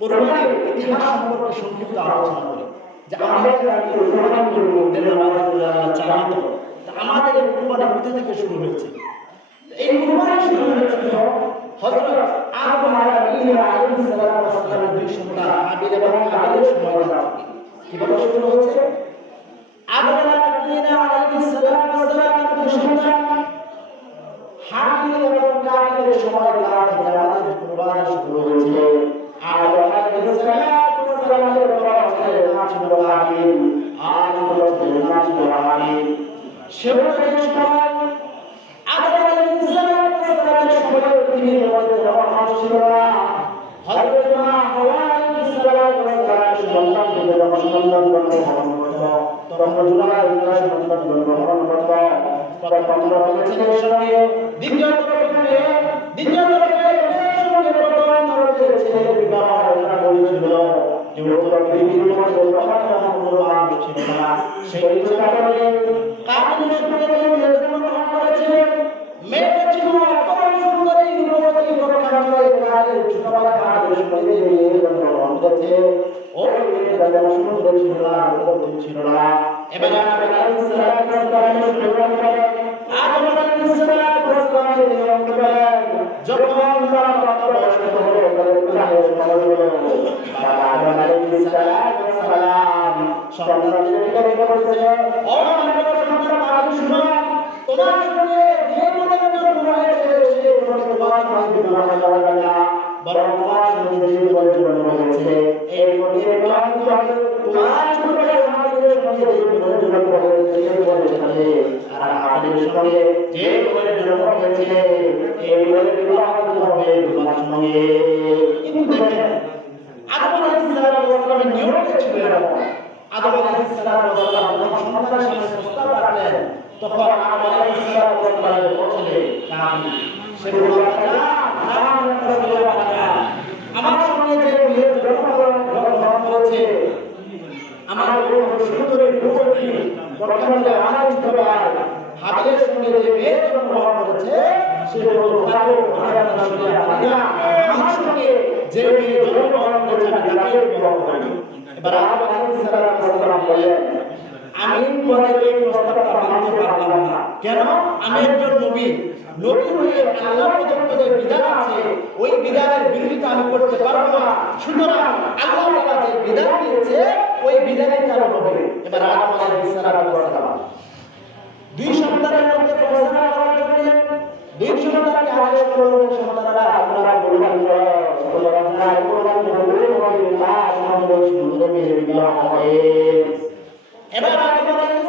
কোরবানির ইতিহাস সম্পর্কে সংক্ষিপ্ত আলোচনা করি। যে আমরা কোরবানি করব, আল্লাহ চাইতো, আমাদের এই কোরবানি কোথা থেকে শুরু হয়েছে? এই কোরবানি শুরু হয়েছিল হযরত আদম আলাইহিস সালামের দুই সন্তান হাবিল এবং কাবিলের সময় থেকে। কিভাবে শুরু হয়েছে? আদম আলাইহিস সালামের দুই সন্তান হাবিল এবং কাবিলের সময় থেকে আমাদের কোরবানি শুরু হয়েছে। আদম আলাইহিস সালামের বাবা ছিলেন নাম ছিল কাবিল, আর ছিলেন নাম ছিল হাবিল। সেখানে সময় আদম আলাইহিস সালামের সময় পৃথিবীর মধ্যে যখন মানুষ ছিল না, হযরত মা হাওয়া আলাইহিস সালামের সন্তানকে যখন সন্তান গ্রহণ করত, তখন জুলাই সন্তান গ্রহণ করত। প্রথম তরফের ছেলের সঙ্গে দ্বিতীয় তরফের মেয়ে, দ্বিতীয় তরফের মেয়ের সঙ্গে প্রথম তরফের ছেলের বিবাহ হয়েছিল। যেহেতু পৃথিবীর মধ্যে তখন কোনো মানুষ ছিল না, সেই কারণে কাবিলের সঙ্গে মেয়ে জন্ম করেছে। মেয়েটা ছিল অপরণ সুন্দরী, রূপবতী, প্রকাণ্ডায়, কালের ছোটবেলা কাবিলের সঙ্গে মেয়ে জন্ম করেছে। ওই মেয়েটা যেমন সুন্দর ছিল না, রূপবতী ছিল না। এবার আদম আলাইহিস সালামের নিয়ম করে, আদম আলাইহিস সালামের নিয়ম করে যখন তারা প্রাপ্তবয়স্ক হলো, তাদের সময় হলো, আদম আলাইহিস সালাম সন্তানদেরকে বলেছে, ও আমার সন্তান আদম, শুনো, তোমার সঙ্গে যে মেয়ের জন্ম হয়েছে সে তোমার সঙ্গে বিবাহ করা না, বরং তোমার সঙ্গে যে মেয়ের জন্ম হয়েছে এই মেয়ের বিবাহ হবে তোমার ছোটবেলা হাবিলের সঙ্গে যে মেয়ের জন্ম হয়েছে সেই মেয়ের সাথে, আর হাবিলের সঙ্গে যে মেয়ের জন্ম হয়েছে এই মেয়ের বিবাহ হবে তোমার সঙ্গে। কিন্তু দেখেন আদম আলাইহিস সালামের নিয়মটা ছিল এরকম। আদম আলাইহিস সালাম যখন সন্তানের সামনে প্রস্তাব রাখলেন, তখন আদম আলাইহিস সালামের ছেলে কাবিল সে বলল, আমার সঙ্গে যে মেয়ের জন্ম হয়েছে, আমার সুন্দরী রূপবতী প্রকাণ্ডে আমার ছোটবেলায় হাবিলের সঙ্গে যে মেয়ের জন্ম হয়েছে সে বলল, আমার সঙ্গে যে মেয়ে জন্ম হয়েছে আমি তাকে বিবাহ করব। এবার আদম আলাইহিস সালাম বললেন, আমি তোমাদের এই প্রস্তাবটা মানতে পারলাম না। কেন? আমি একজন নবী, নবী হয়ে আল্লাহ প্রদত্ত যে বিধান আছে ওই বিধানের বিরোধিতা আমি করতে পারবো না। সুতরাং আল্লাহ তাআলা যে বিধান দিয়েছে ওই বিধানই চালু হবে। এবার আদম আলাইহিস সালাম দুই সন্তানের মধ্যে ফয়সালা করার জন্য দুই সন্তানকে আদেশ করলেন, সন্তানরা তোমরা কোরবানি করো, কোরবানি হবে না, সুন্দর মেয়ের বিবাহ হবে। এবার আদম আলাইহিস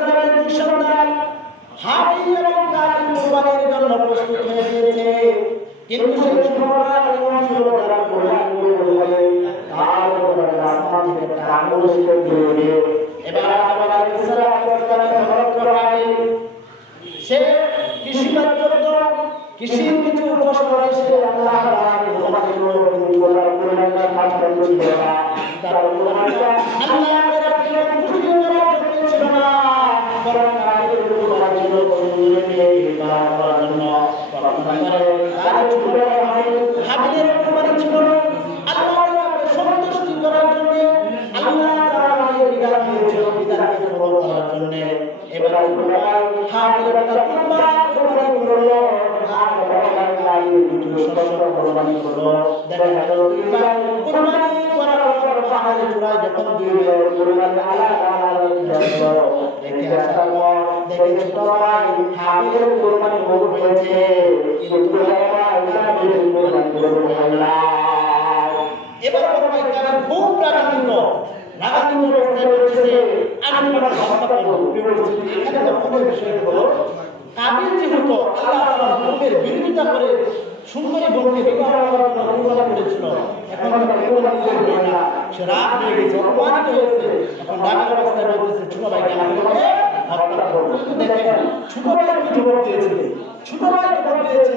সালামের দুই সন্তান হাবিল এবং কাবিল কোরবানির জন্য প্রস্তুত হয়ে গিয়েছে। কিন্তু সেই সময় এমন ছিল যারা কোরবানি করবে তার উপরে আসমান থেকে একটা আগুন এসে পড়বে। এবার আদম আলাইহিস সালামের হযরত হাবিল সে কৃষিকাজ করত, কৃষির কিছু ফসল এসে আল্লাহ তাআলা কোরবানি করলো, কিন্তু কোরবানিটা কাজ করছিল না, তার কোরবানিটা আল্লাহর রাস্তায় খুশি করার জন্য ছিল না, বরং কাবিলের কোরবানি ছিল সুন্দরীকে বিবাহ করার জন্য। তার ছোট ভাই হাবিলের কোরবানি ছিল আল্লাহকে সন্তুষ্ট করার জন্য, আল্লাহ তাআলা যে বিধান দিয়েছিল বিধানকে ফলো করার জন্য। এবার হাবিল তার কোরবানি করলো, আর ভাই দুটো শস্য কোরবানি করলো। দেখা গেল কোরবানি করার পর পাহাড়ে চূড়ায় যখন দুই কোরবানি দেখে আসার পর দেখে ছোট ভাই হাবিলের কোরবানি কবুল হয়েছে, কিন্তু এবার বড় ভাই কারণ খুব রাগান্বিত অবস্থায় বলছে, আমি তোমার হত্যা করবো। এখানে লক্ষণের বিষয় হলো কাবিল যেহেতু আল্লাহ তাআলার হুকুমের বিরোধিতা করে সুন্দরী বোনকে বিবাহ করার জন্য অনুমোদন করেছিল, এখন কোরবানি করবে না, সে রাগ হয়ে গেছে, অপমানিত হয়েছে। এখন রাগের অবস্থায় বলতেছে ছোট ভাইকে আমি হত্যা করবো। কিন্তু দেখেন ছোট ভাই কি জবাব দিয়েছে? ছোট ভাই জবাব দিয়েছে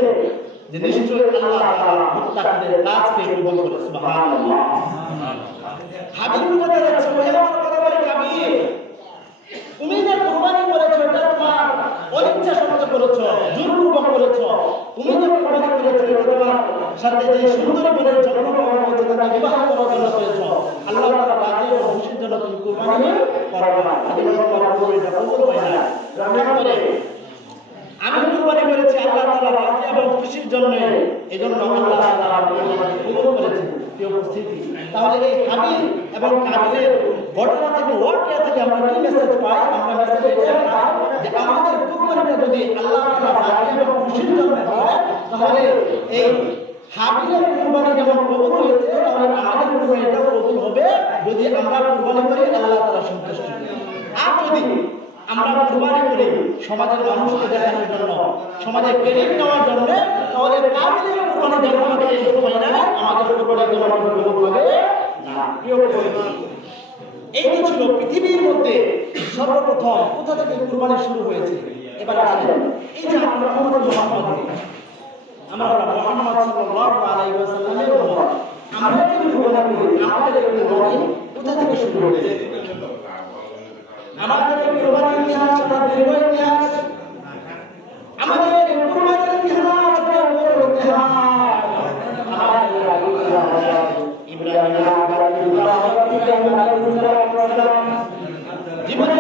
যে নিশ্চয়ই আল্লাহ তাআলা মুত্তাকিদের কাজকে কবুল করে। সুবহানাল্লাহ। হাবিল বলতে যাচ্ছে, ওহে আমার কথা বলে কাবিল, তুমি যে কুরবানি করেছো এটা তোমার অনিচ্ছা সত্ত্বেও করেছো, জোরপূর্বক করেছো। তুমি যে কুরবানি করেছো এটা তোমার সাথে যে সুন্দরী বোনের জন্মগ্রহণ হয়েছে তাকে বিবাহ করো না, তাহলে তোমার কুরবানিটা কবুল হয় না। রান্না করে আমি কুরবানি করেছি আল্লাহ তাআলা রাজি এবং খুশির জন্য, এজন্য আল্লাহ তাআলা কুরবানি কবুল করেছেন। প্রিয় উপস্থিতি, তাহলে এই হাবিল এবং কাবিলের ঘটনা থেকে, ওয়াকিয়া থেকে আমরা কি মেসেজ পাই? আমরা মেসেজ এটা পাই যে আমাদের কুরবানিটা যদি আল্লাহ তাআলা রাজি এবং খুশির জন্য হয়, তাহলে এই হাবিলের কুরবানি যেমন কবুল হয়েছে, তাহলে আমাদের কুরবানিটা কবুল হবে যদি আমরা কুরবানি করি আল্লাহ তাআলা সন্তুষ্ট হন। আর যদি আমরা কুরবানি করি সমাজের মানুষকে দেখানোর জন্য, সমাজের ক্রেডিট নেওয়ার জন্য, তাহলে কাবিলের কুরবানি যেমন আমাদের কবুল হয় না, আমাদের কুরবানি যেমন কবুল হবে না। প্রিয় উপস্থিতি, এই ছিল পৃথিবীর মধ্যে সর্বপ্রথম কোথা থেকে কুরবানি শুরু হয়েছে। এবার আসেন, এই যে আমরা মুহাম্মদ সাল্লাল্লাহু আলাইহি ওয়াসাল্লামের উম্মত, আমরা যে কুরবানি করি, আমাদের কুরবানি কোথা থেকে শুরু হয়েছে? আমাদের কুরবানির ইতিহাস একটা দীর্ঘ ইতিহাস, আমাদের কুরবানির ইতিহাস একটা বড় ইতিহাস। আমাদের ইব্রাহিম জীবনের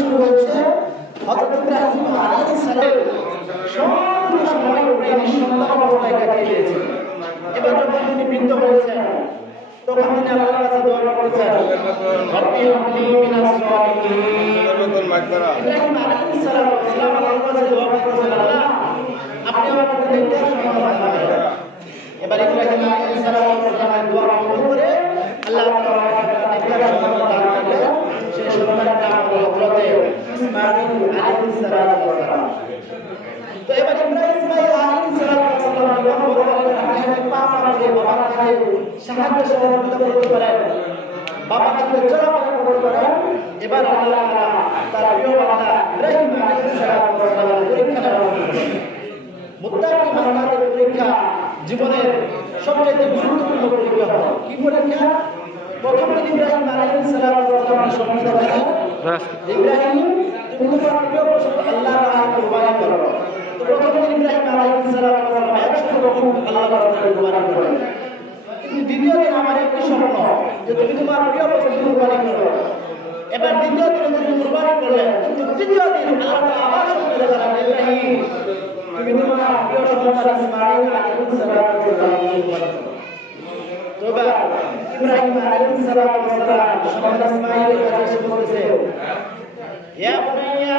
শুরু হয়েছে হযরত ইব্রাহিম আলাইহিস সালাম সম্পূর্ণ সময় সন্তান অবস্থায় কাটিয়েছেন। এবার যখন তিনি বৃদ্ধ হয়েছেন, তখন তিনি আল্লাহর কাছে দোয়া করেছেন, রব্বি হাবলি মিনাস সালিহিন। ইব্রাহিম আলাইহিস সালাম আল্লাহর কাছে দোয়া করেছেন, আল্লাহ আপনি আমাকে নেককার সন্তান দান করুন। এবার ইব্রাহিম আলাইহিস সালাম দোয়া কবুল করে আল্লাহ তাআলা নেককার সন্তান দান করলেন। সেই সন্তানের নাম হলো হযরত ইসমাঈল আলাইহিস সালাম। তো এবার ইসমাঈল আলাইহিস সালাম সাহায্য সহযোগিতা করতে পারেন, বাবাকে চলাফেরা করতে পারেন। এবার আল্লাহ তার প্রিয় বান্দা ইব্রাহিম আলাইহিস সালামের পরীক্ষা নেওয়া হলো। মুত্তাকি বান্দাদের পরীক্ষা জীবনের সবচেয়ে গুরুত্বপূর্ণ পরীক্ষা হয়। কি পরীক্ষা? প্রথম দিন ইব্রাহিম আলাইহিস সালামের স্বপ্ন দেখেন, ইব্রাহিম তুমি তোমার প্রিয় পশু আল্লাহর রাহে কুরবানি করো। তো প্রথম দিন ইব্রাহিম আলাইহিস সালাম 100 রকম আল্লাহর রাহে কুরবানি করেন। কিন্তু দ্বিতীয় দিন আমার একটি স্বপ্ন যে তুমি তোমার প্রিয় পশু কুরবানি করো। এবার দ্বিতীয় দিন তিনি কুরবানি করলেন, কিন্তু তৃতীয় দিন আল্লাহ তাআলা আবার স্বপ্ন দেখালেন, ইব্রাহিম তুমি তোমার প্রিয় সন্তান ইসমাঈল আলাইহিস সালাম কুরবানি করো। তো এবার ইব্রাহিম আলাইহিস সালাম সন্তান ইসমাঈলের কাছে এসে বলতেছে, ইয়া বুনাইয়া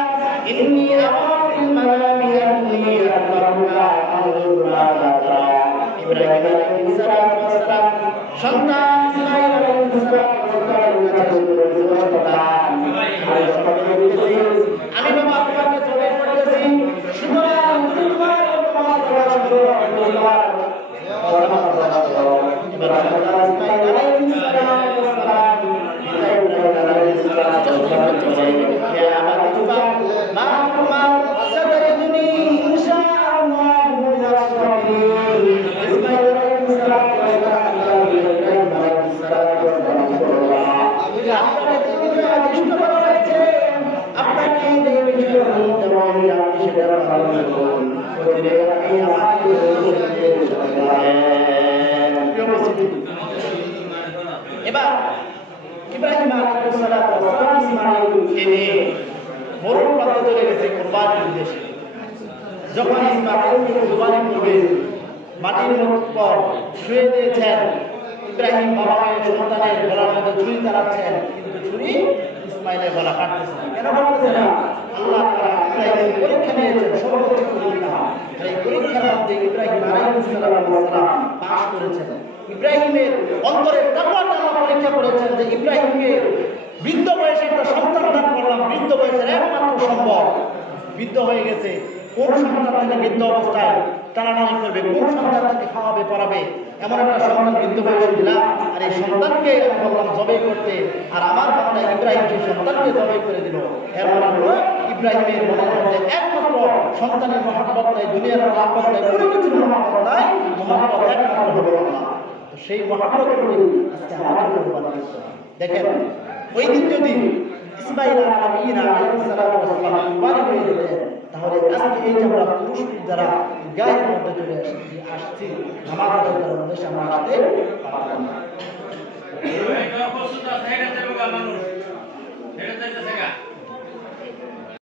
ইন্নী আরা ফিল মানামি আন্নী আযবাহুকা ফানজুর মাযা তারা। ইব্রাহিম আলাইহিস সালাম সন্তান ইসমাঈল আলাইহিস সালাম আমি বাবা আপনাকে জবাই করতেছি, সুতরাং তুমি তোমার এবার ইব্রাহিম আলাইহিস সালাম ইসমাঈলকে নিয়ে মরুর প্রান্তে চলে গেছে কুরবানির উদ্দেশ্যে। যখন ইসমাঈলকে কুরবানি করবে, মাটির উপর শুয়ে দিয়েছেন, ইব্রাহিম বাবা সন্তানের গলার মধ্যে ছুরি চালাচ্ছেন, কিন্তু ছুরি ইসমাঈলের গলা কাটতেছে না। কেন কাটতেছে না? আল্লাহ তাআলা ইব্রাহিমের পরীক্ষা নিয়েছেন, সর্বোচ্চ পরীক্ষা। আর এই পরীক্ষার মধ্যে ইব্রাহিম আলাইহিস সালাম পাস করেছেন। ইব্রাহিমের অন্তরের তাকওয়াটা আল্লাহ পরীক্ষা করেছেন যে ইব্রাহিমকে বৃদ্ধ বয়সে একটা সন্তান দান করলাম, বৃদ্ধ বয়সের একমাত্র সম্ভব, বৃদ্ধ হয়ে গেছে, কোন সন্তান থেকে বৃদ্ধ অবস্থায় টানাটানি করবে, কোন সন্তান থেকে খাওয়াবে পড়াবে, এমন একটা সন্তান বৃদ্ধ বয়সে দিলাম। আর এই সন্তানকে আমি বললাম জবাই করতে, আর আমার বান্দা ইব্রাহিম সেই সন্তানকে জবাই করে দিল। এর মানে হলো ইব্রাহিমের মনের মধ্যে একমাত্র সন্তানের মহব্বত নাই, দুনিয়ার মহব্বত নাই, কোনো কিছুর মহব্বত নাই, মহব্বত একমাত্র হলো আল্লাহ। তো সেই মহব্বত করে আজকে আমাদের কুরবানি করতে হবে। দেখেন ওই দিন যদি ইসমাঈল আলাইহিস সালাতু ওয়াস সালাম কুরবানি হয়ে যেতেন, তাহলে আজকে এই যে আমরা পুরুষ যারা গায়ের মধ্যে চলে আসছি আমাদের দরকার উদ্দেশ্যে আমরা আসতে পারতাম না। এই তো প্রস্তুত আছে, এটা দেবো মানুষ, এটা চাইতেছে গা।